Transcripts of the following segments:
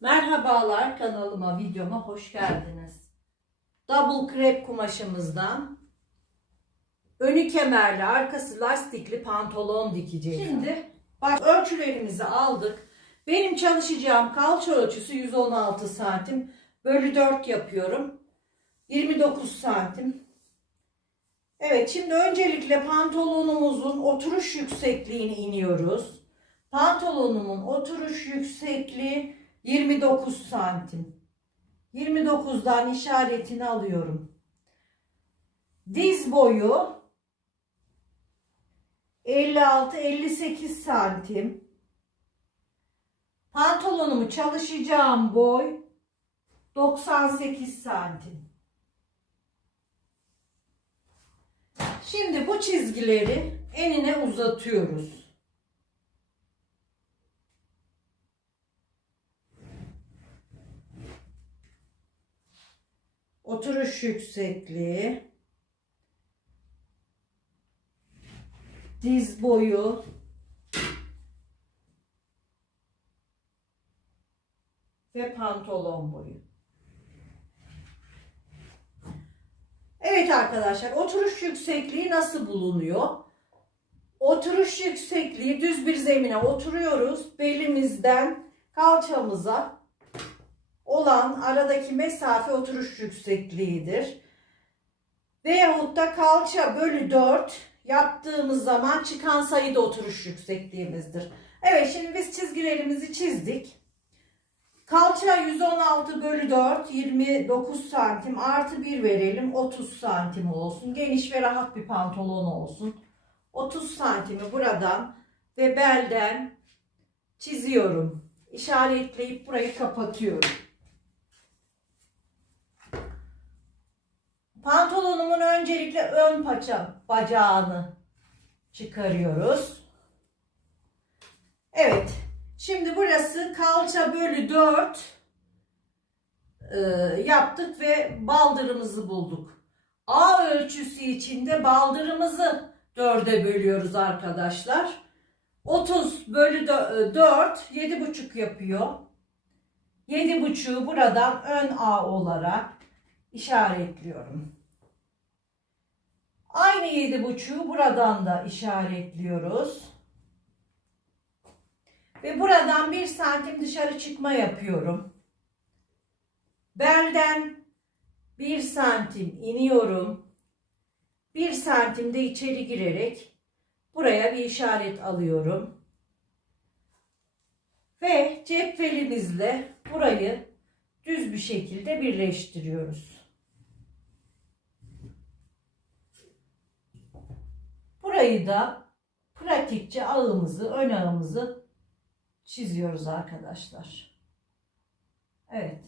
Merhabalar kanalıma, videoma hoş geldiniz. Double crepe kumaşımızdan önü kemerli, arkası lastikli pantolon dikeceğiz. Şimdi baş ölçülerimizi aldık. Benim çalışacağım kalça ölçüsü 116 santim. Bölü 4 yapıyorum. 29 santim. Evet şimdi öncelikle pantolonumuzun oturuş yüksekliğini iniyoruz. Pantolonumun oturuş yüksekliği 29 santim. 29'dan işaretini alıyorum. Diz boyu 56-58 santim. Pantolonumu çalışacağım boy 98 santim. Şimdi bu çizgileri enine uzatıyoruz. Oturuş yüksekliği, diz boyu, ve pantolon boyu. Evet arkadaşlar, oturuş yüksekliği nasıl bulunuyor? Oturuş yüksekliği düz bir zemine oturuyoruz. Belimizden kalçamıza olan aradaki mesafe oturuş yüksekliğidir. Veyahut da kalça bölü 4 yaptığımız zaman çıkan sayı da oturuş yüksekliğimizdir. Evet şimdi biz çizgilerimizi çizdik. Kalça 116 bölü 4 29 santim artı 1 verelim 30 santim olsun. Geniş ve rahat bir pantolon olsun. 30 santimi buradan ve belden çiziyorum. İşaretleyip burayı kapatıyorum. Pantolonumun öncelikle ön paça bacağını çıkarıyoruz. Evet. Şimdi burası kalça bölü 4 e, yaptık ve baldırımızı bulduk. A ölçüsü içinde baldırımızı 4'e bölüyoruz arkadaşlar. 30 bölü 4 7,5 yapıyor. 7,5'u buradan ön A olarak işaretliyorum. Aynı 7,5'u buradan da işaretliyoruz. Ve buradan 1 santim dışarı çıkma yapıyorum. Belden 1 santim iniyorum. 1 santim de içeri girerek buraya bir işaret alıyorum. Ve cetvelimizle burayı düz bir şekilde birleştiriyoruz. Burayı da pratikçe ağımızı, ön ağımızı çiziyoruz arkadaşlar. Evet.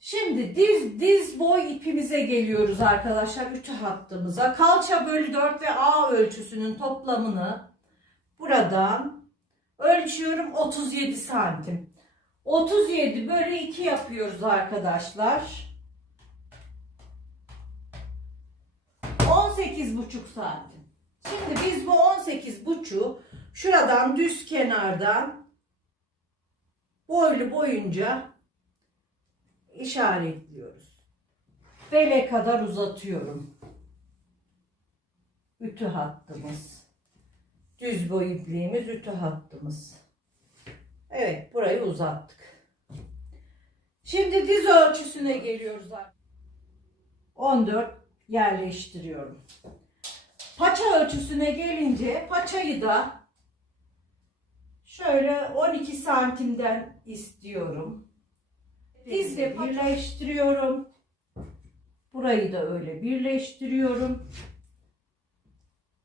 Şimdi diz diz boy ipimize geliyoruz arkadaşlar. Ütü hattımıza. Kalça bölü 4 ve A ölçüsünün toplamını buradan ölçüyorum 37 santim. 37 bölü 2 yapıyoruz arkadaşlar. 18,5 santim. Şimdi biz bu 18,5'u şuradan düz kenardan boylu boyunca işaretliyoruz. Bele kadar uzatıyorum. Ütü hattımız. Düz boy ipliğimiz ütü hattımız. Evet burayı uzattık. Şimdi diz ölçüsüne geliyoruz. 14 yerleştiriyorum. Paça ölçüsüne gelince paçayı da şöyle 12 santimden istiyorum. Dizle birleştiriyorum. Burayı da öyle birleştiriyorum.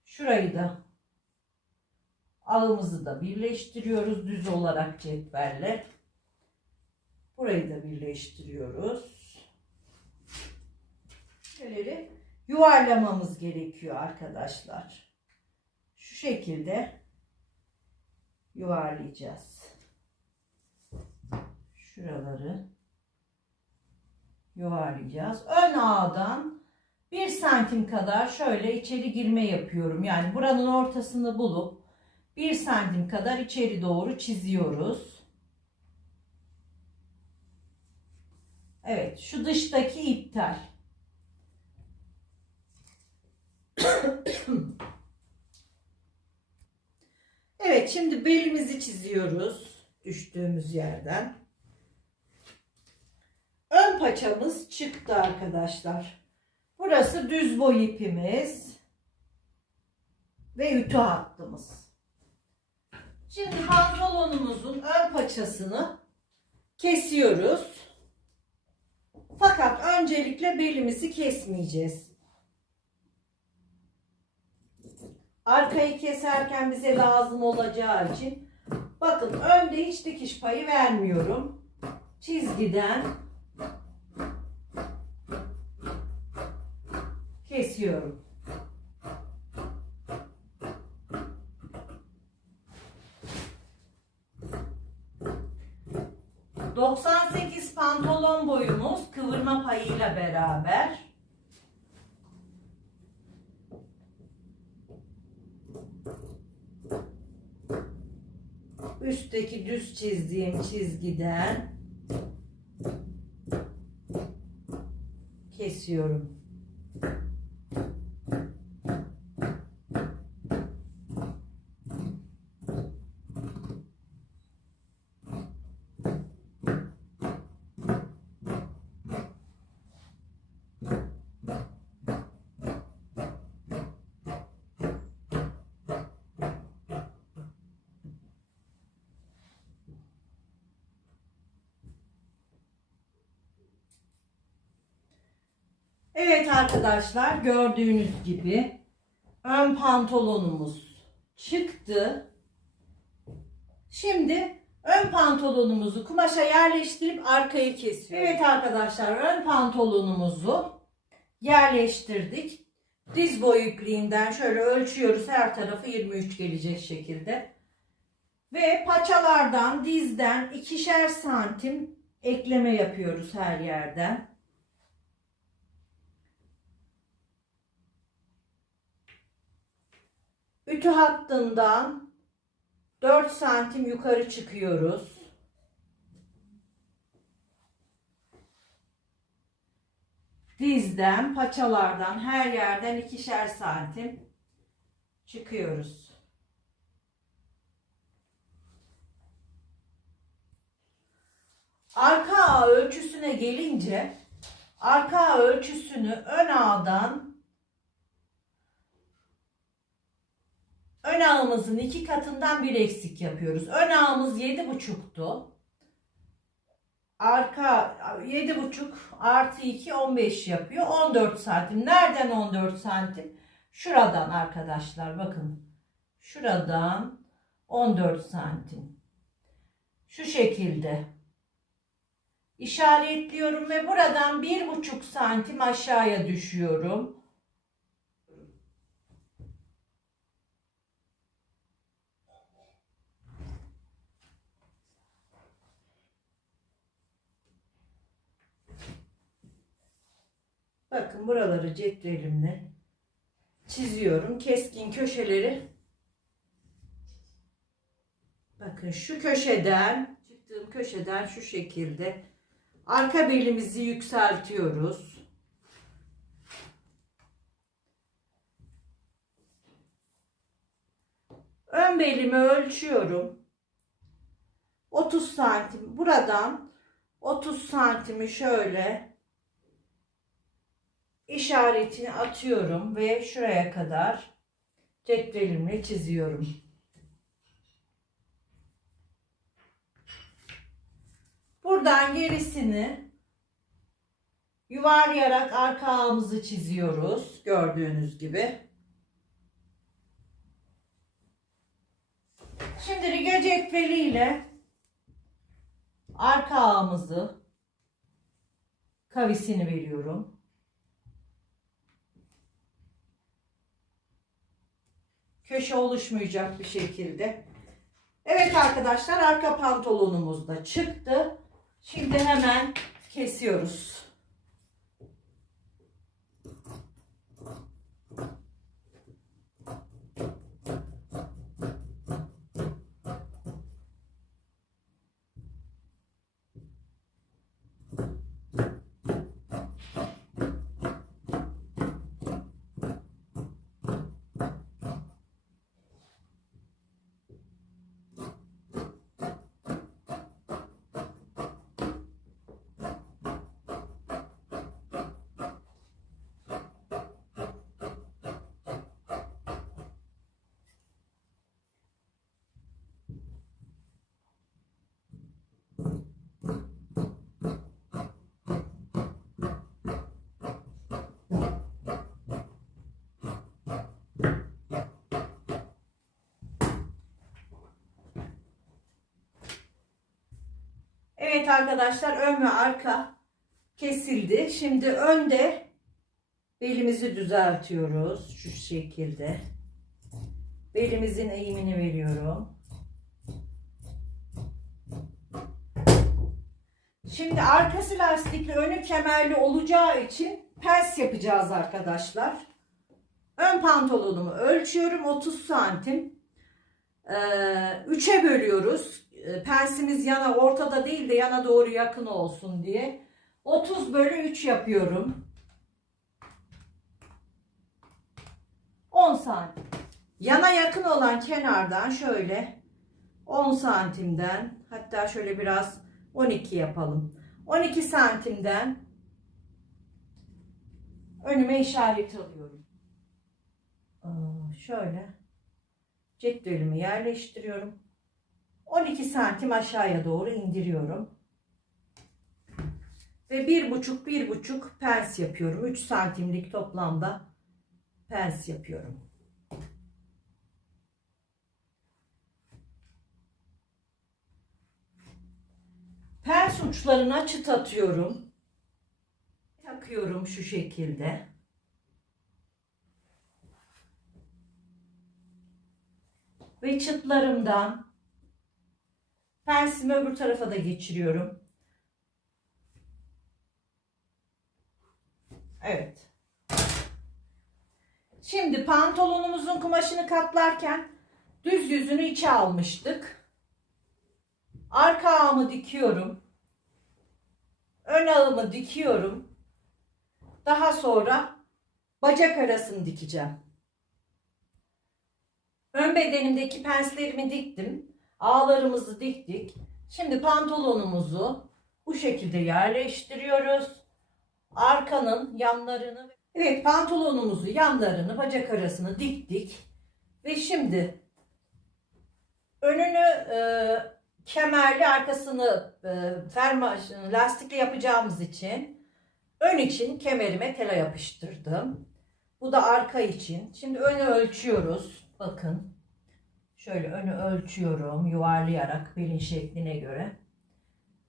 Şurayı da ağımızı da birleştiriyoruz düz olarak cetvelle. Burayı da birleştiriyoruz. Şöyle yuvarlamamız gerekiyor arkadaşlar. Şu şekilde yuvarlayacağız. Şuraları yuvarlayacağız. Ön ağdan 1 santim kadar şöyle içeri girme yapıyorum. Yani buranın ortasını bulup 1 santim kadar içeri doğru çiziyoruz. Evet şu dıştaki iptal. Evet şimdi belimizi çiziyoruz düştüğümüz yerden. Ön paçamız çıktı arkadaşlar. Burası düz boy ipimiz ve ütü hattımız. Şimdi pantolonumuzun ön paçasını kesiyoruz. Fakat öncelikle belimizi kesmeyeceğiz. Arkayı keserken bize lazım olacağı için bakın önde hiç dikiş payı vermiyorum. Çizgiden kesiyorum. ...98 pantolon boyumuz kıvırma payıyla beraber... ...üstteki düz çizdiğim çizgiden... ...kesiyorum. Evet arkadaşlar gördüğünüz gibi ön pantolonumuz çıktı. Şimdi ön pantolonumuzu kumaşa yerleştirip arkayı kesiyoruz. Evet arkadaşlar ön pantolonumuzu yerleştirdik. Diz boyu ipliğinden şöyle ölçüyoruz. Her tarafı 23 gelecek şekilde. Ve paçalardan dizden ikişer santim ekleme yapıyoruz her yerden. Ütü hattından 4 santim yukarı çıkıyoruz. Dizden, paçalardan, her yerden ikişer santim çıkıyoruz. Arka ağ ölçüsüne gelince arka ağ ölçüsünü ön ağdan ön ağımızın iki katından bir eksik yapıyoruz. Ön ağımız yedi buçuktu. Arka yedi buçuk artı 2 15 yapıyor. 14 santim. Nereden 14 santim? Şuradan arkadaşlar bakın. Şuradan 14 santim. Şu şekilde. İşaretliyorum ve buradan bir buçuk santim aşağıya düşüyorum. Bakın buraları cetvelimle çiziyorum. Keskin köşeleri bakın şu köşeden çıktığım köşeden şu şekilde arka belimizi yükseltiyoruz. Ön belimi ölçüyorum. 30 santim buradan 30 santimi şöyle işaretini atıyorum ve şuraya kadar cetvelimle çiziyorum. Buradan gerisini yuvarlayarak arka ağımızı çiziyoruz. Gördüğünüz gibi. Şimdi riga cetveliyle arka ağımızı kavisini veriyorum. Köşe oluşmayacak bir şekilde. Evet arkadaşlar arka pantolonumuz da çıktı. Şimdi hemen kesiyoruz. Evet arkadaşlar ön ve arka kesildi. Şimdi önde belimizi düzeltiyoruz. Şu şekilde. Belimizin eğimini veriyorum. Şimdi arkası lastikli önü kemerli olacağı için pens yapacağız arkadaşlar. Ön pantolonumu ölçüyorum 30 santim. Ee, 3'e bölüyoruz. Ee, Pensimiz yana ortada değil de yana doğru yakın olsun diye. 30 bölü 3 yapıyorum. 10 santim. Yana yakın olan kenardan şöyle 10 santimden hatta şöyle biraz 12 yapalım. 12 santimden önüme işaret alıyorum. Şöyle cetvelimi yerleştiriyorum. 12 santim aşağıya doğru indiriyorum. Ve bir buçuk bir buçuk pens yapıyorum. 3 santimlik toplamda pens yapıyorum. Pens uçlarına çıt atıyorum. Takıyorum şu şekilde. Ve çıtlarımdan pensimi öbür tarafa da geçiriyorum. Evet. Şimdi pantolonumuzun kumaşını katlarken düz yüzünü içe almıştık. Arka ağımı dikiyorum. Ön ağımı dikiyorum. Daha sonra bacak arasını dikeceğim. Ön bedenimdeki penslerimi diktim. Ağlarımızı diktik. Şimdi pantolonumuzu bu şekilde yerleştiriyoruz. Arkanın yanlarını Evet pantolonumuzu yanlarını bacak arasını diktik. Ve şimdi önünü e, kemerli arkasını e, ferma, lastikli yapacağımız için ön için kemerime tela yapıştırdım. Bu da arka için. Şimdi önü ölçüyoruz. Bakın. Şöyle önü ölçüyorum yuvarlayarak belin şekline göre.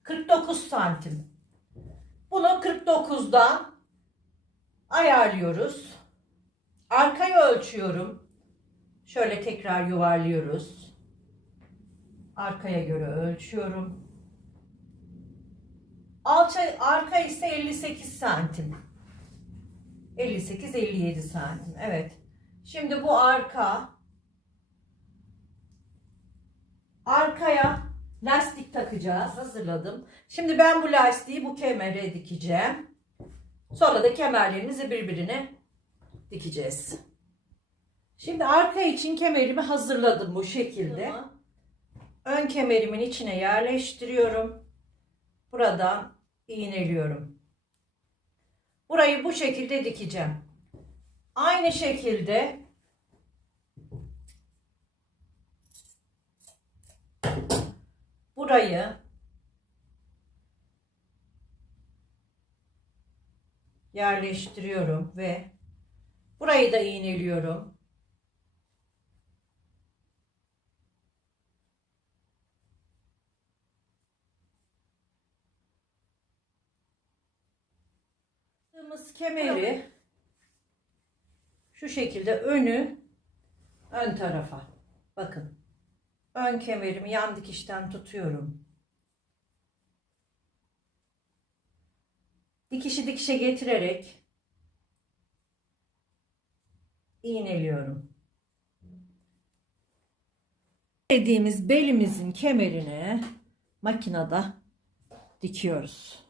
49 santim. Bunu 49'dan ayarlıyoruz. Arkayı ölçüyorum. Şöyle tekrar yuvarlıyoruz. Arkaya göre ölçüyorum. Alça arka ise 58 santim. 58-57 santim. Evet. Şimdi bu arka. Arkaya lastik takacağız. Hazırladım. Şimdi ben bu lastiği bu kemere dikeceğim. Sonra da kemerlerimizi birbirine dikeceğiz. Şimdi arka için kemerimi hazırladım bu şekilde. Ön kemerimin içine yerleştiriyorum. Buradan iğneliyorum. Burayı bu şekilde dikeceğim. Aynı şekilde burayı yerleştiriyorum ve burayı da iğneliyorum. Yaptığımız kemeri şu şekilde önü ön tarafa. Bakın. Ön kemerimi yan dikişten tutuyorum. Dikişi dikişe getirerek iğneliyorum. Dediğimiz belimizin kemerini makinede dikiyoruz.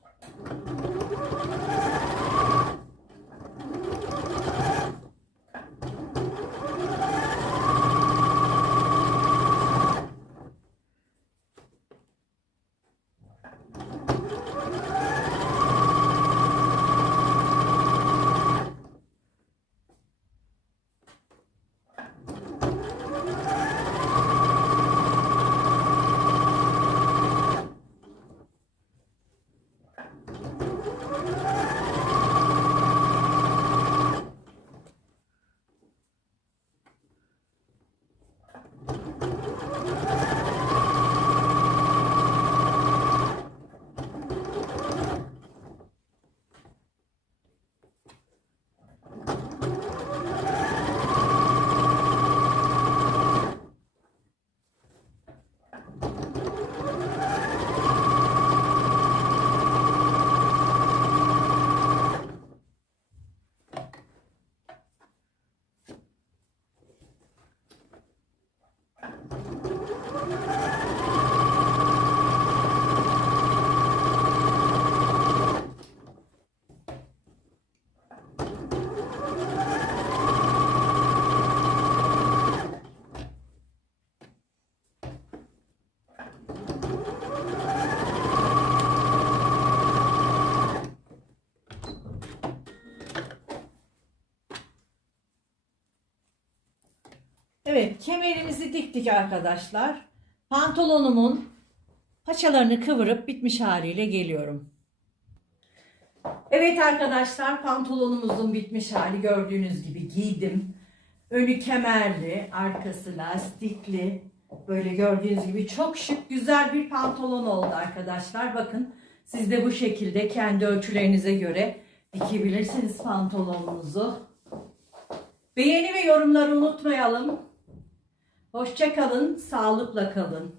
Kemerimizi diktik arkadaşlar. Pantolonumun paçalarını kıvırıp bitmiş haliyle geliyorum. Evet arkadaşlar pantolonumuzun bitmiş hali gördüğünüz gibi giydim. Önü kemerli, arkası lastikli. Böyle gördüğünüz gibi çok şık güzel bir pantolon oldu arkadaşlar. Bakın siz de bu şekilde kendi ölçülerinize göre dikebilirsiniz pantolonunuzu. Beğeni ve yorumları unutmayalım. Hoşça kalın, sağlıkla kalın.